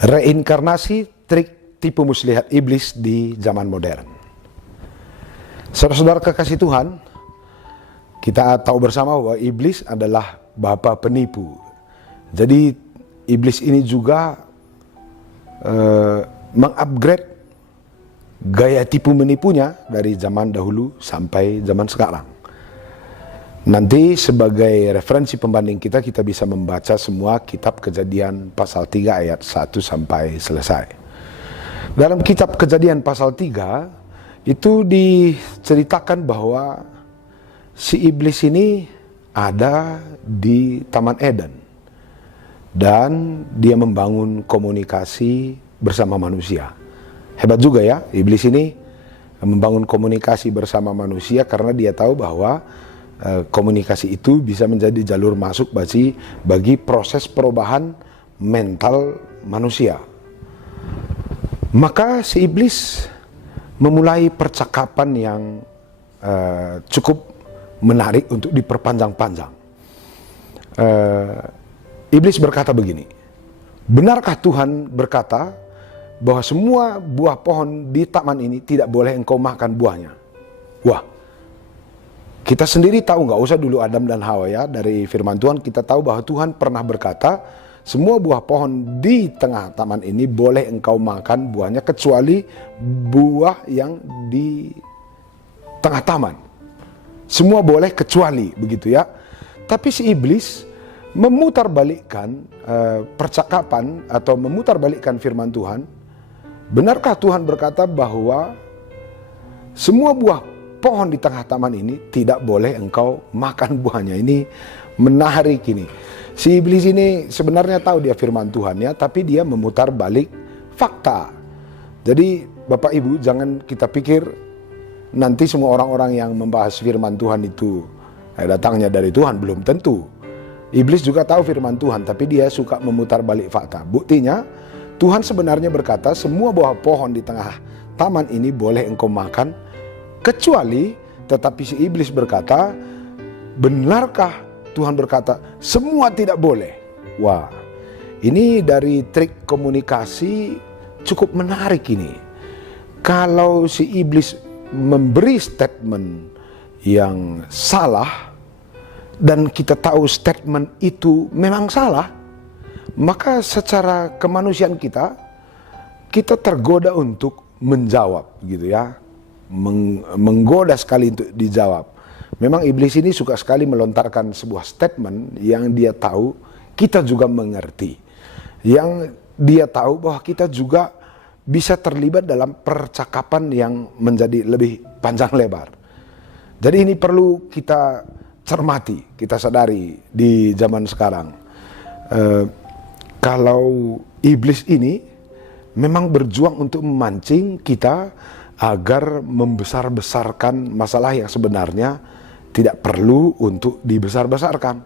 Reinkarnasi trik tipu muslihat iblis di zaman modern. Saudara-saudara kekasih Tuhan, kita tahu bersama bahwa iblis adalah bapa penipu. Jadi iblis ini juga mengupgrade gaya tipu menipunya dari zaman dahulu sampai zaman sekarang. Nanti sebagai referensi pembanding kita bisa membaca semua kitab Kejadian pasal 3 ayat 1 sampai selesai. Dalam kitab Kejadian pasal 3 itu diceritakan bahwa si iblis ini ada di Taman Eden dan dia membangun komunikasi bersama manusia. Hebat juga ya, iblis ini membangun komunikasi bersama manusia karena dia tahu bahwa komunikasi itu bisa menjadi jalur masuk bagi proses perubahan mental manusia. Maka si iblis memulai percakapan yang cukup menarik untuk diperpanjang-panjang. Iblis berkata begini, benarkah Tuhan berkata bahwa semua buah pohon di taman ini tidak boleh engkau makan buahnya? Wah, kita sendiri tahu, nggak usah dulu Adam dan Hawa ya, dari firman Tuhan kita tahu bahwa Tuhan pernah berkata semua buah pohon di tengah taman ini boleh engkau makan buahnya kecuali buah yang di tengah taman. Semua boleh kecuali, begitu ya. Tapi si iblis memutarbalikkan percakapan atau memutarbalikkan firman Tuhan. Benarkah Tuhan berkata bahwa semua buah pohon di tengah taman ini tidak boleh engkau makan buahnya? Ini menarik ini. Si iblis ini sebenarnya tahu dia firman Tuhan ya, tapi dia memutar balik fakta. Jadi Bapak Ibu jangan kita pikir nanti semua orang-orang yang membahas firman Tuhan itu datangnya dari Tuhan, belum tentu. Iblis juga tahu firman Tuhan, tapi dia suka memutar balik fakta. Buktinya Tuhan sebenarnya berkata semua buah pohon di tengah taman ini boleh engkau makan kecuali, tetapi si iblis berkata, benarkah Tuhan berkata semua tidak boleh? Wah, ini dari trik komunikasi cukup menarik ini. Kalau si iblis memberi statement yang salah dan kita tahu statement itu memang salah, maka secara kemanusiaan kita tergoda untuk menjawab gitu ya. Menggoda sekali untuk dijawab. Memang iblis ini suka sekali melontarkan sebuah statement yang dia tahu kita juga mengerti, yang dia tahu bahwa kita juga bisa terlibat dalam percakapan yang menjadi lebih panjang lebar. Jadi ini perlu kita cermati, kita sadari di zaman sekarang. Kalau iblis ini memang berjuang untuk memancing kita agar membesar-besarkan masalah yang sebenarnya tidak perlu untuk dibesar-besarkan.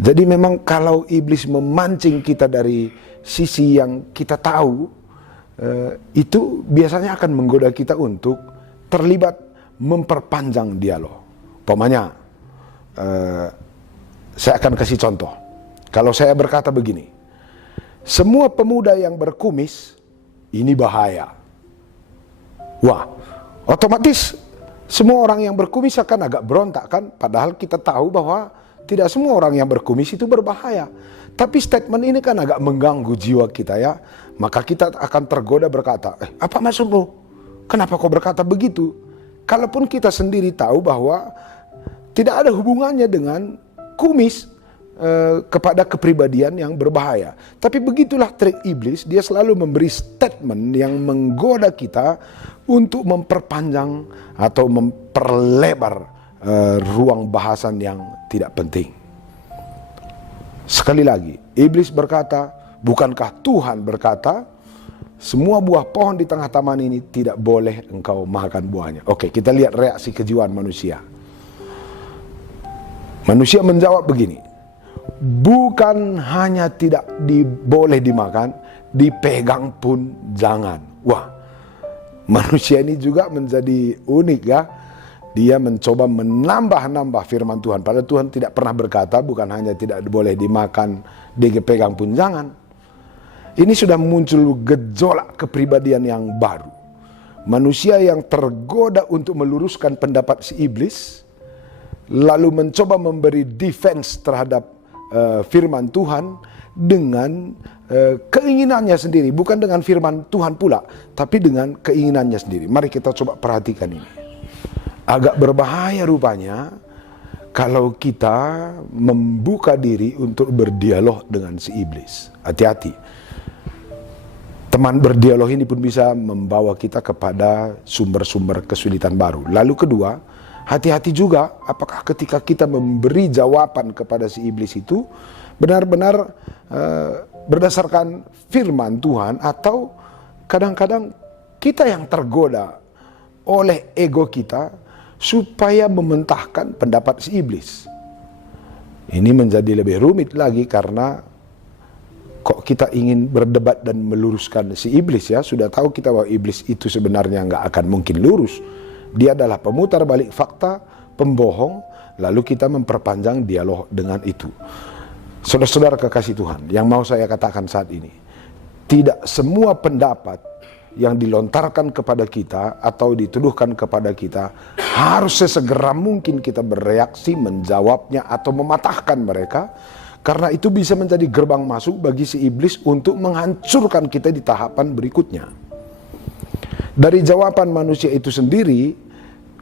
Jadi memang kalau iblis memancing kita dari sisi yang kita tahu, itu biasanya akan menggoda kita untuk terlibat memperpanjang dialog. Umpamanya, saya akan kasih contoh. Kalau saya berkata begini, semua pemuda yang berkumis ini bahaya. Wah, otomatis semua orang yang berkumis akan agak berontak kan? Padahal kita tahu bahwa tidak semua orang yang berkumis itu berbahaya. Tapi statement ini kan agak mengganggu jiwa kita ya. Maka kita akan tergoda berkata, apa maksudmu? Kenapa kau berkata begitu? Kalaupun kita sendiri tahu bahwa tidak ada hubungannya dengan kumis kepada kepribadian yang berbahaya. Tapi begitulah trik iblis, dia selalu memberi statement yang menggoda kita untuk memperpanjang atau memperlebar ruang bahasan yang tidak penting. Sekali lagi, iblis berkata, bukankah Tuhan berkata semua buah pohon di tengah taman ini tidak boleh engkau makan buahnya? Oke, kita lihat reaksi kejiwaan manusia. Manusia menjawab begini, bukan hanya tidak boleh dimakan, dipegang pun jangan. Wah, manusia ini juga menjadi unik ya. Dia mencoba menambah-nambah firman Tuhan. Padahal Tuhan tidak pernah berkata bukan hanya tidak boleh dimakan, dipegang pun jangan. Ini sudah muncul gejolak kepribadian yang baru. Manusia yang tergoda untuk meluruskan pendapat si iblis, lalu mencoba memberi defense terhadap firman Tuhan dengan keinginannya sendiri, bukan dengan firman Tuhan pula, tapi dengan keinginannya sendiri. Mari kita coba perhatikan ini. Agak berbahaya rupanya kalau kita membuka diri untuk berdialog dengan si iblis. Hati-hati. Teman berdialog ini pun bisa membawa kita kepada sumber-sumber kesulitan baru. Lalu kedua, hati-hati juga apakah ketika kita memberi jawaban kepada si iblis itu benar-benar berdasarkan firman Tuhan, atau kadang-kadang kita yang tergoda oleh ego kita supaya mementahkan pendapat si iblis. Ini menjadi lebih rumit lagi karena kok kita ingin berdebat dan meluruskan si iblis ya. Sudah tahu kita bahwa iblis itu sebenarnya nggak akan mungkin lurus. Dia adalah pemutar balik fakta, pembohong, lalu kita memperpanjang dialog dengan itu. Saudara-saudara kekasih Tuhan, yang mau saya katakan saat ini, tidak semua pendapat yang dilontarkan kepada kita atau dituduhkan kepada kita harus sesegera mungkin kita bereaksi, menjawabnya atau mematahkan mereka. Karena itu bisa menjadi gerbang masuk bagi si iblis untuk menghancurkan kita di tahapan berikutnya. Dari jawaban manusia itu sendiri,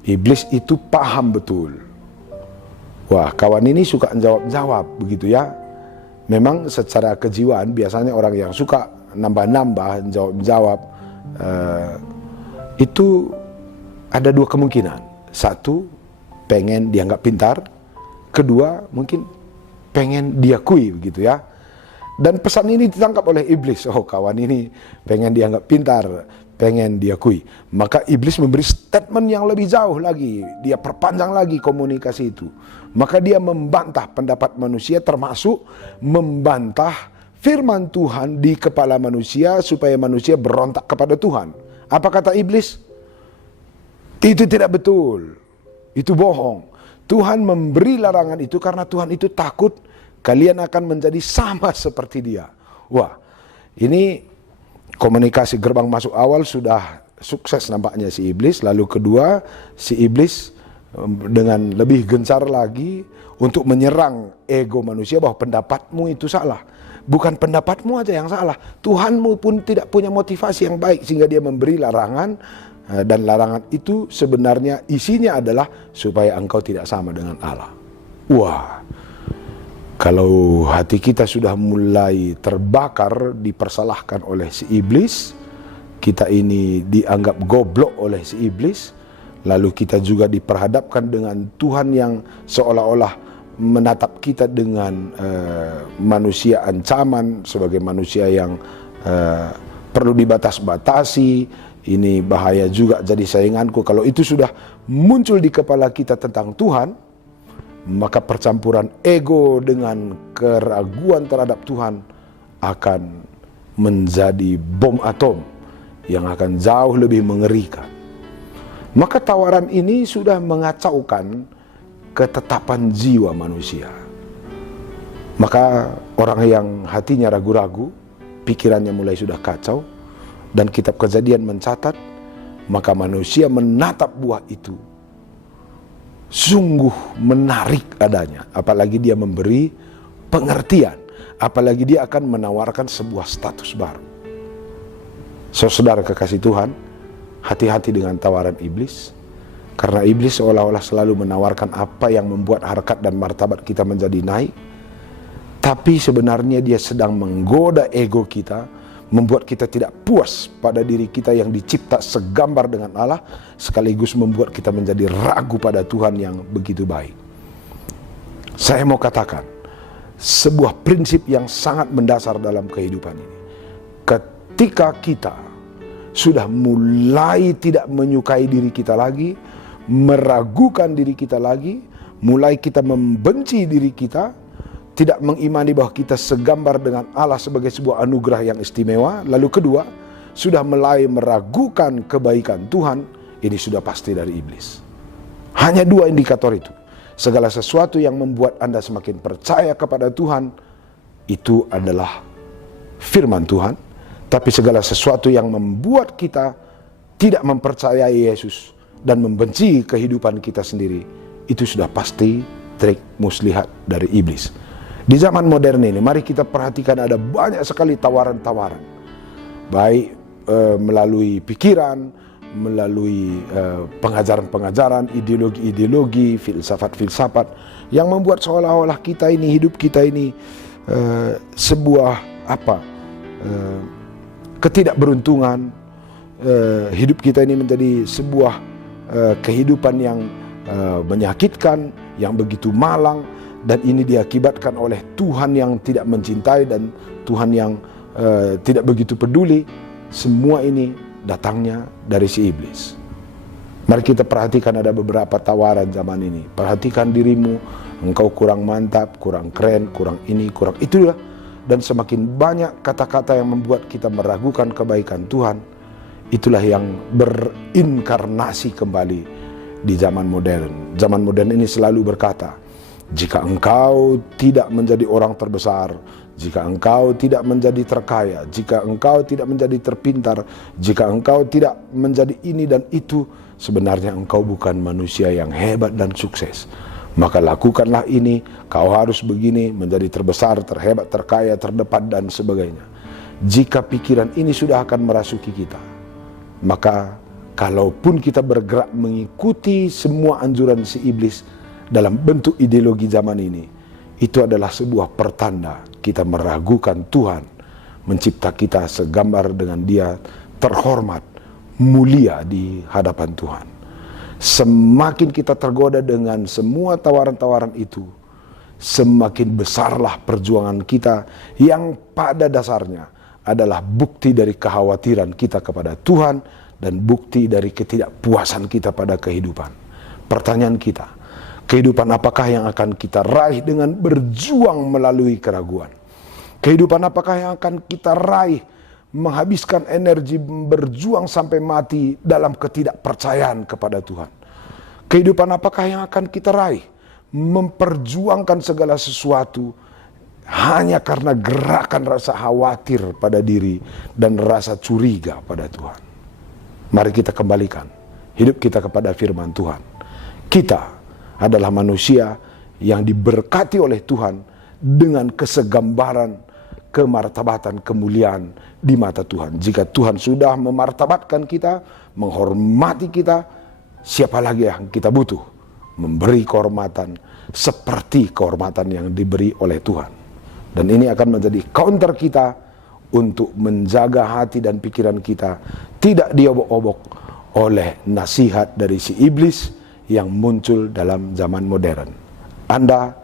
iblis itu paham betul. Wah, kawan ini suka jawab-jawab begitu ya. Memang secara kejiwaan biasanya orang yang suka nambah-nambah, jawab-jawab, itu ada dua kemungkinan. Satu, pengen dianggap pintar. Kedua, mungkin pengen diakui begitu ya. Dan pesan ini ditangkap oleh iblis. Oh, kawan ini pengen dianggap pintar, pengen diakui. Maka iblis memberi statement yang lebih jauh lagi. Dia perpanjang lagi komunikasi itu. Maka dia membantah pendapat manusia, termasuk membantah firman Tuhan di kepala manusia supaya manusia berontak kepada Tuhan. Apa kata iblis? Itu tidak betul. Itu bohong. Tuhan memberi larangan itu karena Tuhan itu takut kalian akan menjadi sama seperti dia. Wah, ini komunikasi gerbang masuk awal sudah sukses nampaknya si iblis. Lalu kedua, si iblis dengan lebih gencar lagi untuk menyerang ego manusia bahwa pendapatmu itu salah. Bukan pendapatmu aja yang salah, Tuhanmu pun tidak punya motivasi yang baik sehingga dia memberi larangan. Dan larangan itu sebenarnya isinya adalah supaya engkau tidak sama dengan Allah. Wah, kalau hati kita sudah mulai terbakar, dipersalahkan oleh si iblis, kita ini dianggap goblok oleh si iblis, lalu kita juga diperhadapkan dengan Tuhan yang seolah-olah menatap kita dengan manusia ancaman, sebagai manusia yang perlu dibatas-batasi. Ini bahaya juga jadi sainganku. Kalau itu sudah muncul di kepala kita tentang Tuhan, maka percampuran ego dengan keraguan terhadap Tuhan akan menjadi bom atom yang akan jauh lebih mengerikan. Maka tawaran ini sudah mengacaukan ketetapan jiwa manusia. Maka orang yang hatinya ragu-ragu, pikirannya mulai sudah kacau, dan kitab Kejadian mencatat, maka manusia menatap buah itu sungguh menarik adanya. Apalagi dia memberi pengertian, apalagi dia akan menawarkan sebuah status baru. Saudara kekasih Tuhan, hati-hati dengan tawaran iblis. Karena iblis seolah-olah selalu menawarkan apa yang membuat harkat dan martabat kita menjadi naik. Tapi sebenarnya dia sedang menggoda ego kita, membuat kita tidak puas pada diri kita yang dicipta segambar dengan Allah, sekaligus membuat kita menjadi ragu pada Tuhan yang begitu baik. Saya mau katakan sebuah prinsip yang sangat mendasar dalam kehidupan ini. Ketika kita sudah mulai tidak menyukai diri kita lagi, meragukan diri kita lagi, mulai kita membenci diri kita, tidak mengimani bahwa kita segambar dengan Allah sebagai sebuah anugerah yang istimewa. Lalu kedua, sudah mulai meragukan kebaikan Tuhan, ini sudah pasti dari iblis. Hanya dua indikator itu. Segala sesuatu yang membuat Anda semakin percaya kepada Tuhan, itu adalah firman Tuhan. Tapi segala sesuatu yang membuat kita tidak mempercayai Yesus dan membenci kehidupan kita sendiri, itu sudah pasti trik muslihat dari iblis. Di zaman modern ini, mari kita perhatikan ada banyak sekali tawaran-tawaran, baik melalui pikiran, melalui pengajaran-pengajaran, ideologi-ideologi, filsafat-filsafat yang membuat seolah-olah kita ini, hidup kita ini sebuah ketidakberuntungan, hidup kita ini menjadi sebuah kehidupan yang menyakitkan, yang begitu malang, dan ini diakibatkan oleh Tuhan yang tidak mencintai dan Tuhan yang tidak begitu peduli. Semua ini datangnya dari si iblis. Mari kita perhatikan, ada beberapa tawaran zaman ini. Perhatikan dirimu, engkau kurang mantap, kurang keren, kurang ini, kurang itulah. Dan semakin banyak kata-kata yang membuat kita meragukan kebaikan Tuhan, itulah yang berinkarnasi kembali di zaman modern. Zaman modern ini selalu berkata, jika engkau tidak menjadi orang terbesar, jika engkau tidak menjadi terkaya, jika engkau tidak menjadi terpintar, jika engkau tidak menjadi ini dan itu, sebenarnya engkau bukan manusia yang hebat dan sukses. Maka lakukanlah ini, kau harus begini, menjadi terbesar, terhebat, terkaya, terdepan, dan sebagainya. Jika pikiran ini sudah akan merasuki kita, maka kalaupun kita bergerak mengikuti semua anjuran si iblis dalam bentuk ideologi zaman ini, itu adalah sebuah pertanda kita meragukan Tuhan mencipta kita segambar dengan Dia, terhormat, mulia di hadapan Tuhan. Semakin kita tergoda dengan semua tawaran-tawaran itu, semakin besarlah perjuangan kita yang pada dasarnya adalah bukti dari kekhawatiran kita kepada Tuhan dan bukti dari ketidakpuasan kita pada kehidupan. Pertanyaan kita, kehidupan apakah yang akan kita raih dengan berjuang melalui keraguan? Kehidupan apakah yang akan kita raih menghabiskan energi berjuang sampai mati dalam ketidakpercayaan kepada Tuhan? Kehidupan apakah yang akan kita raih memperjuangkan segala sesuatu hanya karena gerakan rasa khawatir pada diri dan rasa curiga pada Tuhan? Mari kita kembalikan hidup kita kepada firman Tuhan. Kita adalah manusia yang diberkati oleh Tuhan dengan kesegambaran, kemartabatan, kemuliaan di mata Tuhan. Jika Tuhan sudah memartabatkan kita, menghormati kita, siapa lagi yang kita butuh? Memberi kehormatan seperti kehormatan yang diberi oleh Tuhan. Dan ini akan menjadi counter kita untuk menjaga hati dan pikiran kita tidak diobok-obok oleh nasihat dari si iblis yang muncul dalam zaman modern. Anda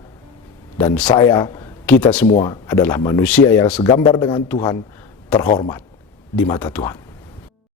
dan saya, kita semua adalah manusia yang segambar dengan Tuhan, terhormat di mata Tuhan.